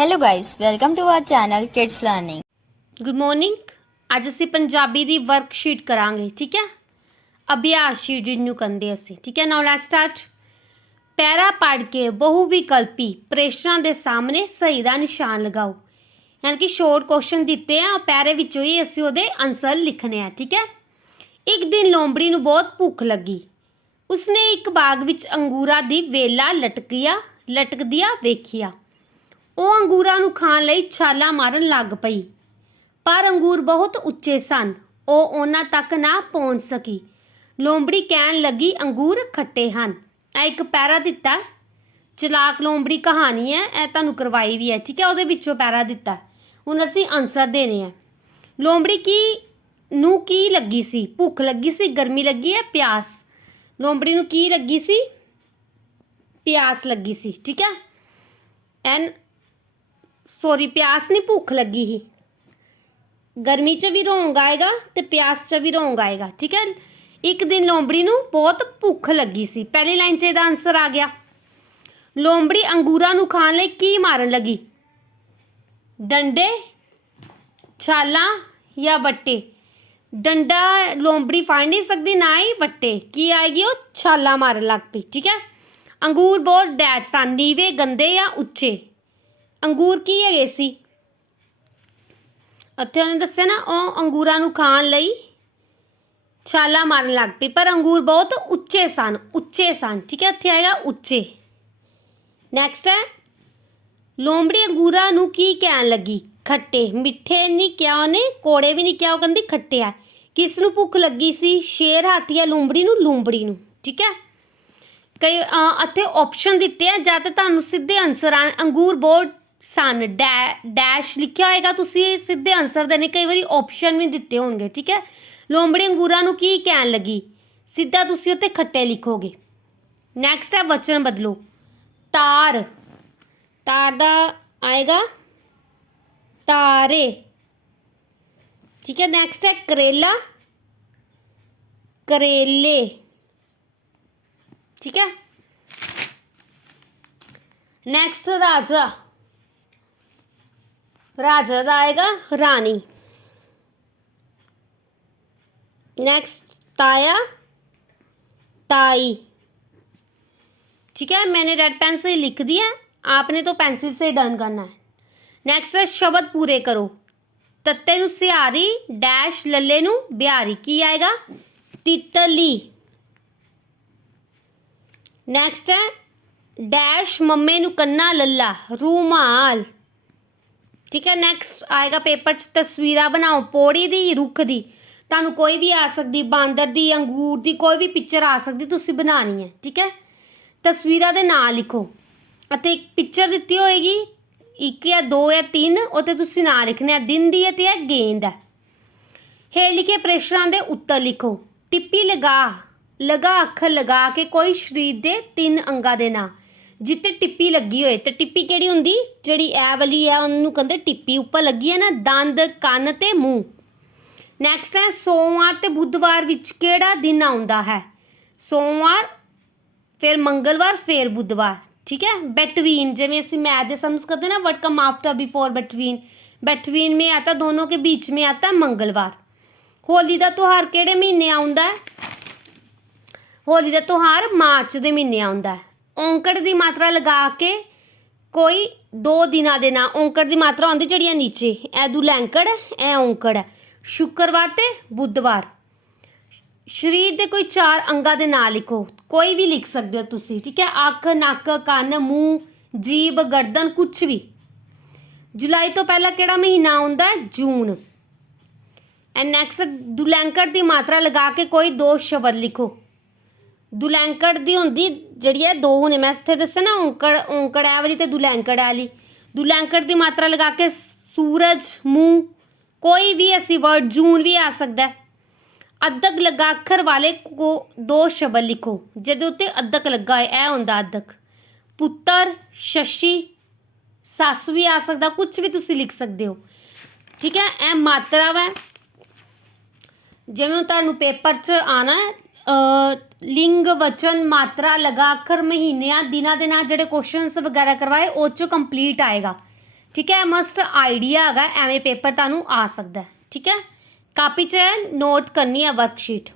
Hello guys, welcome to our channel Kids Learning. Good morning ਅੱਜ ਅਸੀਂ ਪੰਜਾਬੀ ਦੀ worksheet ਕਰਾਂਗੇ ਠੀਕ ਹੈ? ਅਭਿਆਸ ਸ਼ੀਟ ਜਿਹਨੂੰ ਕਹਿੰਦੇ ਅਸੀਂ ਠੀਕ ਹੈ? ਨਾਓ ਲੈਟਸ ਸਟਾਰਟ ਪੈਰਾ ਪੜ੍ਹ ਕੇ ਬਹੁ ਵਿਕਲਪੀ ਪ੍ਰੇਸ਼ਨਾਂ ਦੇ ਸਾਹਮਣੇ ਸਹੀ ਦਾ ਨਿਸ਼ਾਨ ਲਗਾਓ। ਯਾਨੀ ਕਿ ਸ਼ੋਰਟ ਕੁਐਸਚਨ ਦਿੱਤੇ ਆ ਪੈਰੇ ਵਿੱਚੋਂ ਹੀ ਅਸੀਂ ਉਹਦੇ ਆਨਸਰ ਲਿਖਣੇ ਆ ਠੀਕ ਹੈ? ਇੱਕ ਦਿਨ ਲੋਮੜੀ ਨੂੰ ਬਹੁਤ ਭੁੱਖ ਲੱਗੀ। ਉਸਨੇ ਇੱਕ ਬਾਗ ਵਿੱਚ ਅੰਗੂਰਾਂ ਦੀ ਵੇਲਾ ਲਟਕਿਆ ਲਟਕਦਿਆ ਵੇਖਿਆ। ਉਹ ਅੰਗੂਰਾਂ ਨੂੰ ਖਾਣ ਲਈ ਛਾਲਾਂ ਮਾਰਨ ਲੱਗ ਪਈ। ਪਰ ਅੰਗੂਰ ਬਹੁਤ ਉੱਚੇ ਸਨ। ਉਹ ਉਹਨਾਂ ਤੱਕ ਨਾ ਪਹੁੰਚ ਸਕੀ। ਲੋਮੜੀ ਕਹਿਣ ਲੱਗੀ, ਅੰਗੂਰ ਖੱਟੇ ਹਨ। ਇਹ ਇੱਕ ਪੈਰਾ ਦਿੱਤਾ। ਚਲਾਕ ਲੋਮੜੀ ਕਹਾਣੀ ਹੈ। ਇਹ ਤੁਹਾਨੂੰ ਕਰਵਾਈ ਵੀ ਹੈ। ਠੀਕ ਹੈ, ਉਹਦੇ ਵਿੱਚੋਂ ਪੈਰਾ ਦਿੱਤਾ। ਹੁਣ ਅਸੀਂ ਆਨਸਰ ਦੇਣੇ ਆ। ਲੋਮੜੀ ਕੀ, ਨੂੰ ਕੀ ਲੱਗੀ ਸੀ? ਭੁੱਖ ਲੱਗੀ ਸੀ? ਗਰਮੀ ਲੱਗੀ ਹੈ? ਪਿਆਸ। ਲੋਮੜੀ ਨੂੰ ਕੀ ਲੱਗੀ ਸੀ? ਪਿਆਸ ਲੱਗੀ ਸੀ। ਠੀਕ ਹੈ? ਐਨ ਸੌਰੀ, ਪਿਆਸ ਨਹੀਂ ਭੁੱਖ ਲੱਗੀ ਹੀ ਗਰਮੀ 'ਚ ਵੀ ਰੋਂਗ ਆਏਗਾ ਤੇ ਪਿਆਸ 'ਚ ਵੀ ਰੋਂਗ ਆਏਗਾ, ਠੀਕ ਹੈ? ਇੱਕ ਦਿਨ ਲੋਮੜੀ ਨੂੰ ਬਹੁਤ ਭੁੱਖ ਲੱਗੀ ਸੀ। ਪਹਿਲੀ ਲਾਈਨ 'ਚ ਇਹਦਾ ਆਨਸਰ ਆ ਗਿਆ। ਲੋਮੜੀ ਅੰਗੂਰਾਂ ਨੂੰ ਖਾਣ ਲਈ ਕੀ ਮਾਰਨ ਲੱਗੀ? ਡੰਡੇ, ਛਾਲਾਂ ਜਾਂ ਵੱਟੇ? ਡੰਡਾ ਲੋਮੜੀ ਫੜ ਨਹੀਂ ਸਕਦੀ, ਨਾ ਹੀ ਵੱਟੇ। ਕੀ ਆਏਗੀ ਉਹ? ਛਾਲਾਂ ਮਾਰਨ ਲੱਗ ਪਈ, ਠੀਕ ਹੈ? ਅੰਗੂਰ ਬਹੁਤ ਡੈਡ ਸਨ, ਨੀਵੇਂ, ਗੰਦੇ ਜਾਂ ਉੱਚੇ? ਅੰਗੂਰ ਕੀ ਹੈਗੇ ਸੀ? ਉੱਥੇ ਉਹਨੇ ਦੱਸਿਆ ਨਾ, ਉਹ ਅੰਗੂਰਾਂ ਨੂੰ ਖਾਣ ਲਈ ਛਾਲਾ ਮਾਰਨ ਲੱਗ ਪਈ, ਪਰ ਅੰਗੂਰ ਬਹੁਤ ਉੱਚੇ ਸਨ ਉੱਚੇ ਸਨ, ਠੀਕ ਹੈ ਇੱਥੇ ਆਏਗਾ ਉੱਚੇ। ਨੈਕਸਟ ਹੈ, ਲੋਮੜੀ ਅੰਗੂਰਾਂ ਨੂੰ ਕੀ ਕਹਿਣ ਲੱਗੀ? ਖੱਟੇ, ਮਿੱਠੇ ਨਹੀਂ ਕਿਹਾ ਉਹਨੇ, ਕੋੜੇ ਵੀ ਨਹੀਂ ਕਿਹਾ, ਉਹ ਕਹਿੰਦੀ ਖੱਟੇ ਆ। ਕਿਸ ਨੂੰ ਭੁੱਖ ਲੱਗੀ ਸੀ? ਸ਼ੇਰ ਹਾਥੀ ਆ ਲੂੰਬੜੀ ਨੂੰ ਲੂੰਬੜੀ ਨੂੰ, ਠੀਕ ਹੈ? ਕਈ ਇੱਥੇ ਆਪਸ਼ਨ ਦਿੱਤੇ ਆ, ਜਾਂ ਤਾਂ ਤੁਹਾਨੂੰ ਸਿੱਧੇ ਆਨਸਰ ਆਣ ਅੰਗੂਰ ਬਹੁਤ ਸਨ ਡੈ- ਡੈਸ਼ ਲਿਖਿਆ ਹੋਏਗਾ, ਤੁਸੀਂ ਸਿੱਧੇ ਆਨਸਰ ਦੇਣੇ ਕਈ ਵਾਰੀ ਆਪਸ਼ਨ ਵੀ ਦਿੱਤੇ ਹੋਣਗੇ, ਠੀਕ ਹੈ? ਲੋਮੜੀ ਅੰਗੂਰਾਂ ਨੂੰ ਕੀ ਕਹਿਣ ਲੱਗੀ? ਸਿੱਧਾ ਤੁਸੀਂ ਉੱਤੇ ਖੱਟੇ ਲਿਖੋਗੇ। ਨੈਕਸਟ ਹੈ, ਵਚਨ ਬਦਲੋ। ਤਾਰ। ਤਾਰ ਦਾ ਆਏਗਾ। ਤਾਰੇ। ਠੀਕ ਹੈ ਨੈਕਸਟ ਹੈ, ਕਰੇਲਾ। ਕਰੇਲੇ। ਠੀਕ ਹੈ? ਨੈਕਸਟ ਰਾਜਾ। ਰਾਜਾ ਦਾ ਆਏਗਾ ਰਾਣੀ नेक्स्ट ताया ताई ठीक है मैंने रेड पेन से लिख दिया आपने तो पेंसिल से डन करना है नेक्स्ट है शब्द पूरे करो तत्ते ਨੂੰ ਸਿਹਾਰੀ ਡੈਸ਼ ਲੱਲੇ ਨੂੰ ਬਿਹਾਰੀ ਕੀ ਆਏਗਾ ਤਿਤਲੀ ਨੈਕਸਟ ਹੈ ਡੈਸ਼ ਮੰਮੇ ਨੂੰ ਕੰਨਾ ਲੱਲਾ ਰੂਮਾਲ ਠੀਕ ਹੈ ਨੈਕਸਟ ਆਏਗਾ ਪੇਪਰ 'ਚ ਤਸਵੀਰਾਂ ਬਣਾਓ, ਪੌੜੀ ਦੀ, ਰੁੱਖ ਦੀ। ਤੁਹਾਨੂੰ ਕੋਈ ਵੀ ਆ ਸਕਦੀ, ਬਾਂਦਰ ਦੀ, ਅੰਗੂਰ ਦੀ, ਕੋਈ ਵੀ ਪਿਕਚਰ ਆ ਸਕਦੀ, ਤੁਸੀਂ ਬਣਾਉਣੀ ਹੈ, ਠੀਕ ਹੈ। ਤਸਵੀਰਾਂ ਦੇ ਨਾਂ ਲਿਖੋ ਅਤੇ ਇੱਕ ਪਿਕਚਰ ਦਿੱਤੀ ਹੋਏਗੀ, ਇੱਕ ਜਾਂ ਦੋ ਜਾਂ ਤਿੰਨ ਉਹਤੇ ਤੁਸੀਂ ਨਾਂ ਲਿਖਣੇ ਆ, ਦਿਨ ਦੀ ਹੈ ਤੇ ਇਹ ਗੇਂਦ ਹੈ। ਹੇ ਲਿਖੇ ਪ੍ਰਸ਼ਨਾਂ ਦੇ ਉੱਤਰ ਲਿਖੋ, ਟਿੱਪੀ ਲਗਾ ਲਗਾ ਅੱਖਰ ਲਗਾ ਕੇ ਕੋਈ ਸਰੀਰ ਦੇ ਤਿੰਨ ਅੰਗਾਂ ਦੇ ਨਾਂ। ਜਿੱਤੇ ਟਿੱਪੀ ਲੱਗੀ ਹੋਏ ਤੇ ਟਿੱਪੀ ਕਿਹੜੀ ਹੁੰਦੀ ਜਿਹੜੀ ਐ ਵਾਲੀ ਹੈ ਉਹਨੂੰ ਕਹਿੰਦੇ ਟਿੱਪੀ ਉੱਪਰ ਲੱਗੀ ਹੈ ਨਾ ਦੰਦ ਕੰਨ ਤੇ ਮੂੰਹ ਨੈਕਸਟ ਹੈ ਸੋਮਵਾਰ ਤੇ ਬੁੱਧਵਾਰ ਵਿੱਚ ਕਿਹੜਾ ਦਿਨ ਆਉਂਦਾ ਹੈ ਸੋਮਵਾਰ ਫਿਰ ਮੰਗਲਵਾਰ ਫਿਰ ਬੁੱਧਵਾਰ ਠੀਕ ਹੈ between ਜਿਵੇਂ ਅਸੀਂ मैथ ਦੇ ਸਮਝ ਕਰਦੇ ਨਾ what come after before between between में आता दोनों के बीच में आता मंगलवार ਹੋਲੀ ਦਾ ਤਿਉਹਾਰ ਕਿਹੜੇ ਮਹੀਨੇ ਆਉਂਦਾ ਹੈ ਹੋਲੀ ਦਾ ਤਿਉਹਾਰ ਮਾਰਚ ਦੇ ਮਹੀਨੇ ਆਉਂਦਾ ਹੈ ਔਂਕੜ ਦੀ ਮਾਤਰਾ ਲਗਾ ਕੇ ਕੋਈ ਦੋ ਦਿਨਾਂ ਦੇ ਨਾਂ, ਔਂਕੜ ਦੀ ਮਾਤਰਾ ਆਉਂਦੀ ਜਿਹੜੀਆਂ ਨੀਚੇ, ਇਹ ਦੁਲੈਂਕੜ ਹੈ ਇਹ ਔਂਕੜ। ਹੈ ਸ਼ੁੱਕਰਵਾਰ ਤੇ ਬੁੱਧਵਾਰ। ਸਰੀਰ ਦੇ ਕੋਈ ਚਾਰ ਅੰਗਾਂ ਦੇ ਨਾਂ ਲਿਖੋ, ਕੋਈ ਵੀ ਲਿਖ ਸਕਦੇ ਹੋ ਤੁਸੀਂ, ਠੀਕ ਹੈ? ਅੱਖ, ਨੱਕ, ਕੰਨ, ਮੂੰਹ, ਜੀਭ, ਗਰਦਨ ਕੁਝ ਵੀ। ਜੁਲਾਈ ਤੋਂ ਪਹਿਲਾਂ ਕਿਹੜਾ ਮਹੀਨਾ ਆਉਂਦਾ ਹੈ? ਜੂਨ। ਐਂਡ ਨੈਕਸਟ ਦੁਲੈਂਕੜ ਦੀ ਮਾਤਰਾ ਲਗਾ ਕੇ ਕੋਈ ਦੋ ਸ਼ਬਦ ਲਿਖੋ। ਦੁਲੈਂਕੜ ਦੀ ਹੁੰਦੀ, ਜਿਹੜੀ ਹੈ ਦੋ ਹੁਣੇ ਮੈਂ ਇੱਥੇ ਦੱਸਿਆ ਨਾ, ਔਂਕੜ ਔਂਕੜ ਹੈ ਵਾਲੀ ਤੇ ਦੁਲੈਂਕੜ ਵਾਲੀ। ਦੁਲੈਂਕੜ ਦੀ ਮਾਤਰਾ ਲਗਾ ਕੇ ਸੂਰਜ, ਮੂੰਹ, ਕੋਈ ਵੀ ਅਸੀਂ ਵਰਡ ਜੂਨ ਵੀ ਆ ਸਕਦਾ ਹੈ। ਅੱਧਕ ਲਗਾ ਅੱਖਰ ਵਾਲੇ ਕੋ ਦੋ ਸ਼ਬਦ ਲਿਖੋ, ਜਿਹਦੇ ਉੱਤੇ ਅੱਧਕ ਲੱਗਾ ਹੈ ਇਹ ਹੁੰਦਾ ਅੱਧਕ ਪੁੱਤਰ, ਸ਼ਸ਼ੀ, ਸੱਸ ਵੀ ਆ ਸਕਦਾ ਕੁਝ ਵੀ ਤੁਸੀਂ ਲਿਖ ਸਕਦੇ ਹੋ। ਠੀਕ ਹੈ, ਇਹ ਮਾਤਰਾ ਵਾ। ਜਿਵੇਂ ਤੁਹਾਨੂੰ ਪੇਪਰ 'ਚ ਆਣਾ ਹੈ ਲਿੰਗ, ਵਚਨ, ਮਾਤਰਾ ਲਗਾ ਅੱਖਰ ਮਹੀਨਿਆਂ, ਦਿਨਾਂ ਦੇ ਨਾਲ ਜਿਹੜੇ ਕੁਐਸਚਨਸ ਵਗੈਰਾ ਕਰਵਾਏ, ਉਹ 'ਚੋਂ ਕੰਪਲੀਟ ਆਏਗਾ। ਠੀਕ ਹੈ ਮਸਟ ਆਈਡੀਆ ਹੈਗਾ, ਐਵੇਂ ਪੇਪਰ ਤੁਹਾਨੂੰ ਆ ਸਕਦਾ ਠੀਕ ਹੈ ਕਾਪੀ 'ਚ ਨੋਟ ਕਰਨੀ ਹੈ ਵਰਕਸ਼ੀਟ